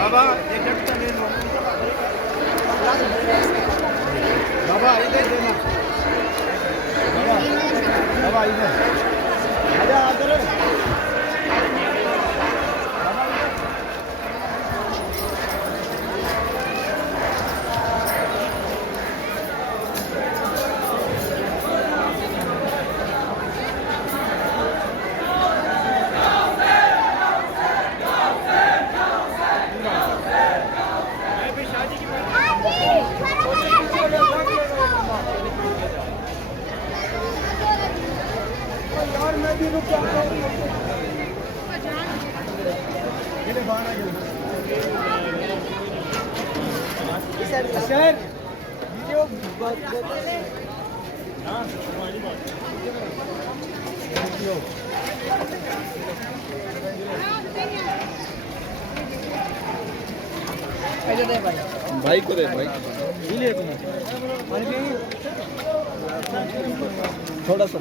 बाबा एक घंटा ले लो बाबा इधर देना बाबा बाबा इधर आजा आदर सर वीडियो भाई को दे भाई थोड़ा सा